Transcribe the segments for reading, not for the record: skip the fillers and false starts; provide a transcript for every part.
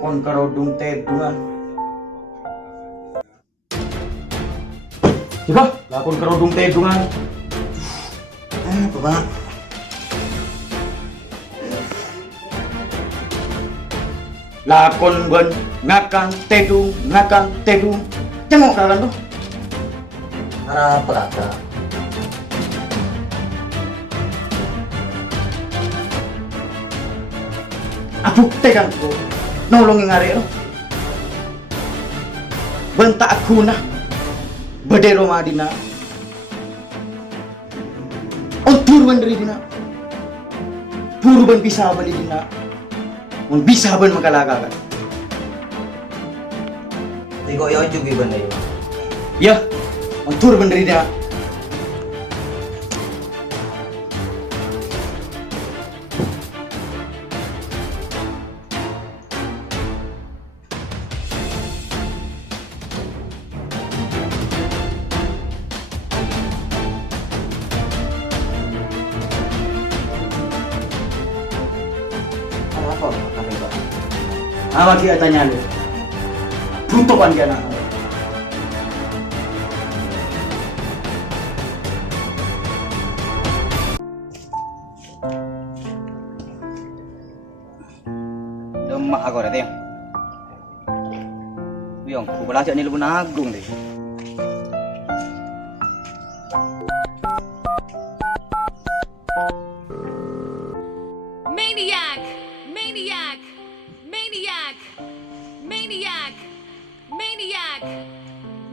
Kon karodung teduan. Coba, lakon karodung teduan. Bapak. Lakon ban ngakang tedung. Tengok kalian tuh. Apa kata? Aku tekan ko. Nolongin ngari lo. Bentak aku nah. Bedero madina. Ontur banderi dina. Puru ban bisa bali dina. Mun bisa ban makalagagan. Tigo yo juga bener yo. Ya, ontur banderi dina. Apa dia tanya lu? Butuhan dia nak. Lemak aku dah tengok. Biong, aku belajar ni lebih agung deh.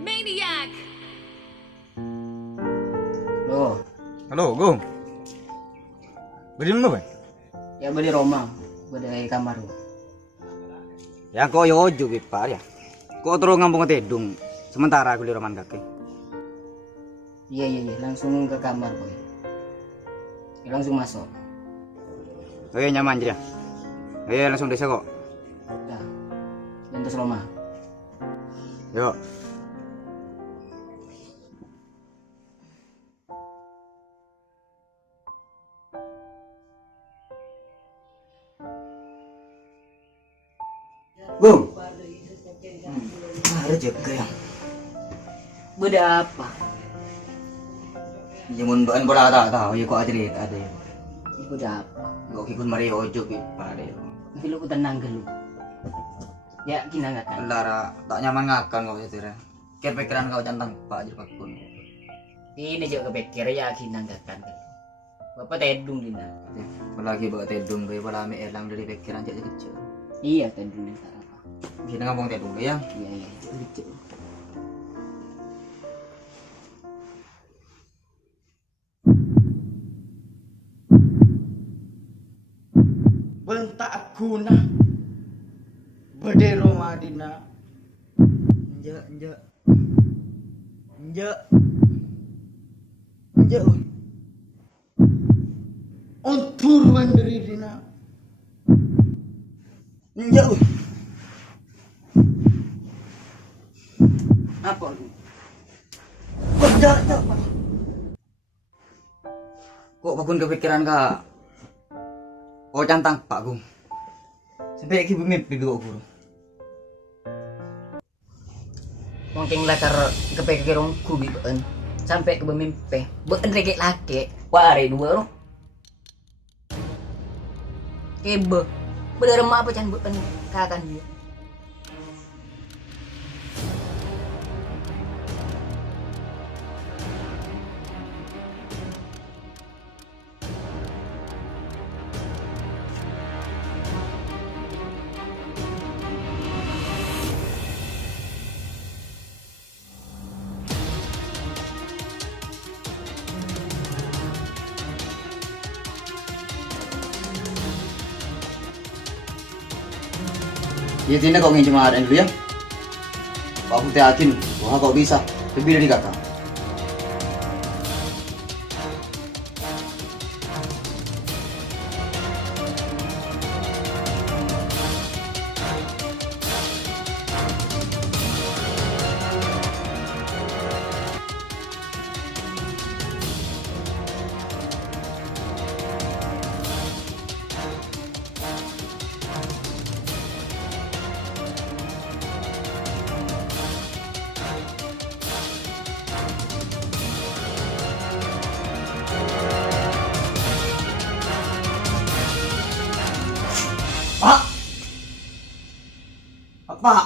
Maniac. Loh, Halo, Gung. Beri mana, Bang? ya beli Roma, beli kamar. Ya kok yo juga Pak ya. Kok terus ngambung tedung. Sementara aku di roman kaki. Iya, langsung ke kamar boy. Ya, langsung masuk. Oke, nyaman aja. Iya, langsung desa kok. Dah, jangan Roma. Yuk. Bung. Ada jaga yang. Beda apa? Jamun doan bola tak tahu ya kok ada ya. Beda apa? Kok ikut mari ojo ki pare. Gelu tenang gelu. Ya kina nggak kan? Lara tak nyaman ngakan kok ya. Kira pikiran kau cantang Pak jadi pakun. Ini juga kepikir ya kina nggak kan? Bapak tedung dina. Apalagi bawa tedung gue bola ame elang dari pikiran jadi kecil. Iya tedung tak apa. Kita ngomong tedung ya. Iya, kecil. Bentak guna bedero madina enjak ontur banderi dina Jauh. Apa lu? Kok jauh. Kok bakun kepikiran ka? Oh cantang Pak Gung. Sampai iki mimpi dua guru. Mungkin lakar kepikiran ku bibeun sampai ke mimpi. Beun rek laki. Ware dua lo. Kebe. Bener mak apa can beun kakan dia. Ya Tina kau ingin cuma ada dulu ya. Aku yakin bahwa kau bisa lebih dari kakak. Pak! Pak!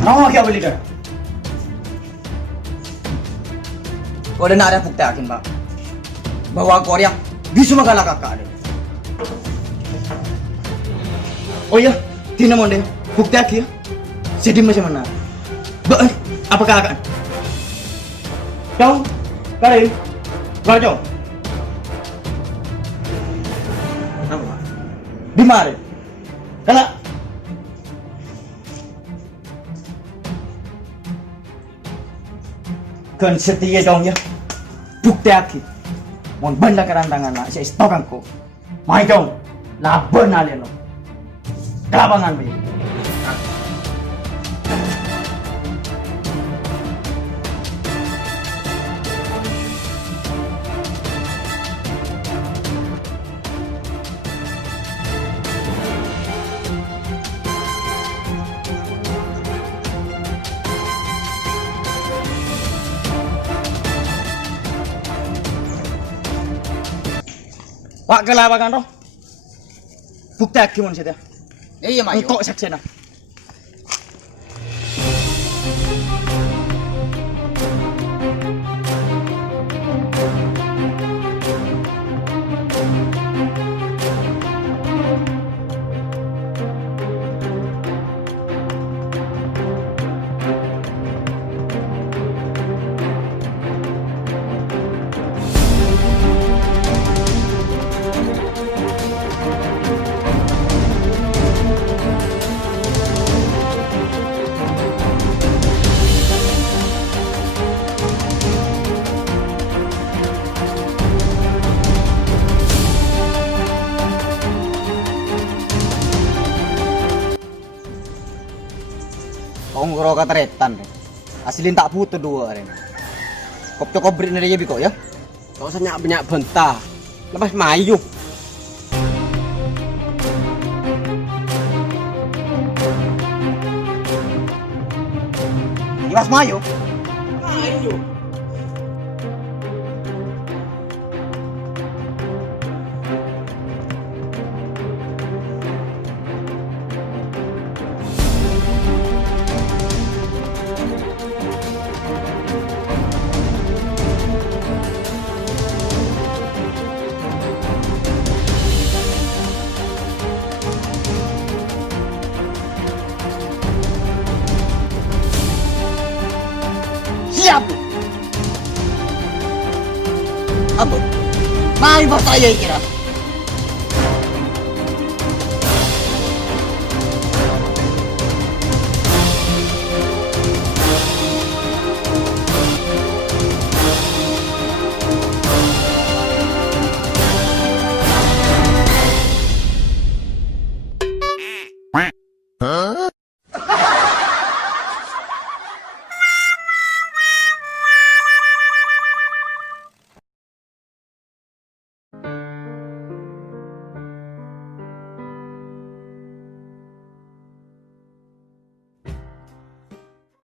Mau क्या beli kan? Kau ada nak ada bukti yakin Pak bahwa kau yang bisa mengalah kakak ada. Oh iya, Tina mau deh bukti yakin. Jadi macam mana? Apa kakak? Jom, Karim, Barjom. Di mana? Kalau kan setia dong ya, bukti aki. Mau benda kerantangan nak, saya stokan ko. Mai dong, laban alien lo. Kelabangan begini. Wak kelabangan roh. Bukti aki mon saya. Iya mak. Engkau saksena. Kong karo kateretan. Asilin tak putu dua ren. Kop cokop beri nere biko ya. Kau usah banyak bentah. Lepas mayu. Iwas mayo. Mayu. Siap. Apa? Mari bos saya kira.